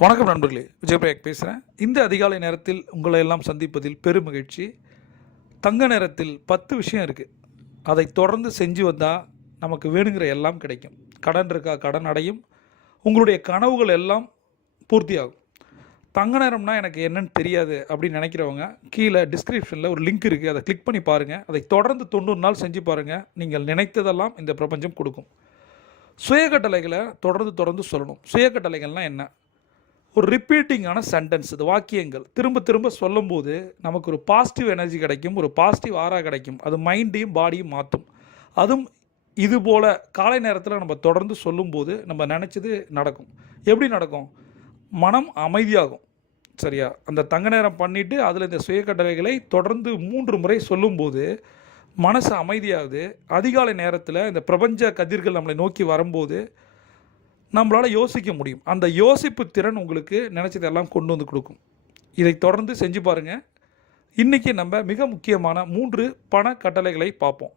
வணக்கம் நண்பர்களே, விஜயபிரயாக் பேசுகிறேன். இந்த அதிகாலை நேரத்தில் உங்களை எல்லாம் சந்திப்பதில் பெரும் மகிழ்ச்சி. தங்க நேரத்தில் 10 விஷயம் இருக்குது. அதை தொடர்ந்து செஞ்சு வந்தால் நமக்கு வேணுங்கிற எல்லாம் கிடைக்கும். கடன் இருக்கா, கடன் அடையும். உங்களுடைய கனவுகள் எல்லாம் பூர்த்தியாகும். தங்க நேரம்னா எனக்கு என்னன்னு தெரியாது அப்படின்னு நினைக்கிறவங்க, கீழே டிஸ்கிரிப்ஷனில் ஒரு லிங்க் இருக்குது, அதை கிளிக் பண்ணி பாருங்கள். அதை தொடர்ந்து 90 நாள் செஞ்சு பாருங்கள். நீங்கள் நினைத்ததெல்லாம் இந்த பிரபஞ்சம் கொடுக்கும். சுயக்கட்டளைகளை தொடர்ந்து சொல்லணும். சுயக்கட்டளைகள்னால் என்ன? ஒரு ரிப்பீட்டிங்கான சென்டென்ஸ், இது வாக்கியங்கள் திரும்ப திரும்ப சொல்லும்போது நமக்கு ஒரு பாசிட்டிவ் எனர்ஜி கிடைக்கும், ஒரு பாசிட்டிவ் ஆரா கிடைக்கும். அது மைண்டையும் பாடியும் மாற்றும். அதுவும் இதுபோல் காலை நேரத்தில் நம்ம தொடர்ந்து சொல்லும்போது நம்ம நினச்சது நடக்கும். எப்படி நடக்கும்? மனம் அமைதியாகும். சரியா? அந்த தங்க நேரம் பண்ணிவிட்டு அதில் இந்த சுயக்கட்டளைகளை தொடர்ந்து 3 முறை சொல்லும்போது மனசு அமைதியாகுது. அதிகாலை நேரத்தில் இந்த பிரபஞ்ச கதிர்கள் நம்மளை நோக்கி வரும்போது நம்மளால் யோசிக்க முடியும். அந்த யோசிப்பு திறன் உங்களுக்கு நினச்சதெல்லாம் கொண்டு வந்து கொடுக்கும். இதை தொடர்ந்து செஞ்சு பாருங்கள். இன்றைக்கி நம்ம மிக முக்கியமான 3 பண கட்டளைகளை பார்ப்போம்.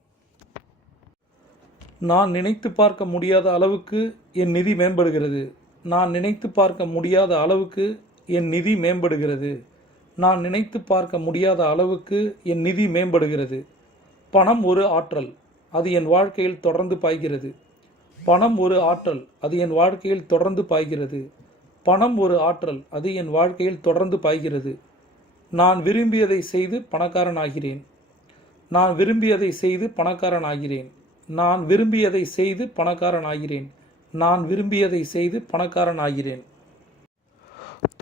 நான் நினைத்து பார்க்க முடியாத அளவுக்கு என் நிதி மேம்படுகிறது. நான் நினைத்து பார்க்க முடியாத அளவுக்கு என் நிதி மேம்படுகிறது. நான் நினைத்து பார்க்க முடியாத அளவுக்கு என் நிதி மேம்படுகிறது. பணம் ஒரு ஆற்றல், அது என் வாழ்க்கையில் தொடர்ந்து பாய்கிறது. பணம் ஒரு ஆற்றல், அது என் வாழ்க்கையில் தொடர்ந்து பாய்கிறது. பணம் ஒரு ஆற்றல், அது என் வாழ்க்கையில் தொடர்ந்து பாய்கிறது. நான் விரும்பியதை செய்து பணக்காரன் ஆகிறேன். நான் விரும்பியதை செய்து பணக்காரன் ஆகிறேன். நான் விரும்பியதை செய்து பணக்காரன் ஆகிறேன். நான் விரும்பியதை செய்து பணக்காரன் ஆகிறேன்.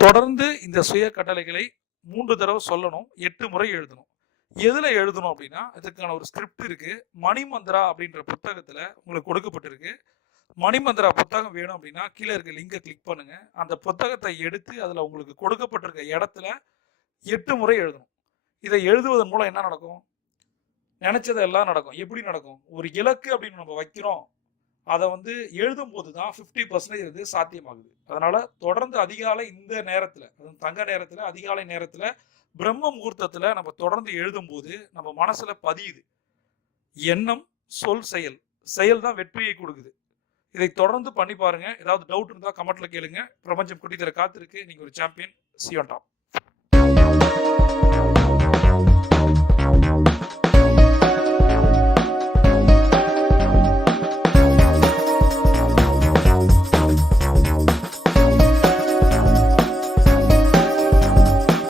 தொடர்ந்து இந்த சுய கட்டளைகளை 3 தடவை சொல்லணும். 8 முறை எழுதணும். எதில் எழுதணும் அப்படின்னா, இதுக்கான ஒரு ஸ்கிரிப்ட் இருக்குது. மணிமந்திரா அப்படின்ற புத்தகத்தில் உங்களுக்கு கொடுக்கப்பட்டிருக்கு. மணிமந்திரா புத்தகம் வேணும் அப்படின்னா கீழே இருக்க லிங்கை கிளிக் பண்ணுங்கள். அந்த புத்தகத்தை எடுத்து அதில் உங்களுக்கு கொடுக்கப்பட்டிருக்க இடத்துல 8 முறை எழுதணும். இதை எழுதுவதன் மூலம் என்ன நடக்கும்? நினச்சது எல்லாம் நடக்கும். எப்படி நடக்கும்? ஒரு இலக்கு அப்படின்னு நம்ம வைக்கிறோம், அதை எழுதும் போது தான் 50% இது சாத்தியமாகுது. அதனால் தொடர்ந்து அதிகாலை இந்த நேரத்தில், தங்க நேரத்தில், அதிகாலை நேரத்தில், பிரம்ம முகூர்த்தத்தில் நம்ம தொடர்ந்து எழுதும்போது நம்ம மனசில் பதியுது. எண்ணம், சொல், செயல். செயல் தான் வெற்றியை கொடுக்குது. இதை தொடர்ந்து பண்ணி பாருங்க. ஏதாவது டவுட் இருந்தால் கமெண்ட்ல கேளுங்க. பிரபஞ்சம் குட்டி தர காத்திருக்கு. நீங்க ஒரு champion. See you on top.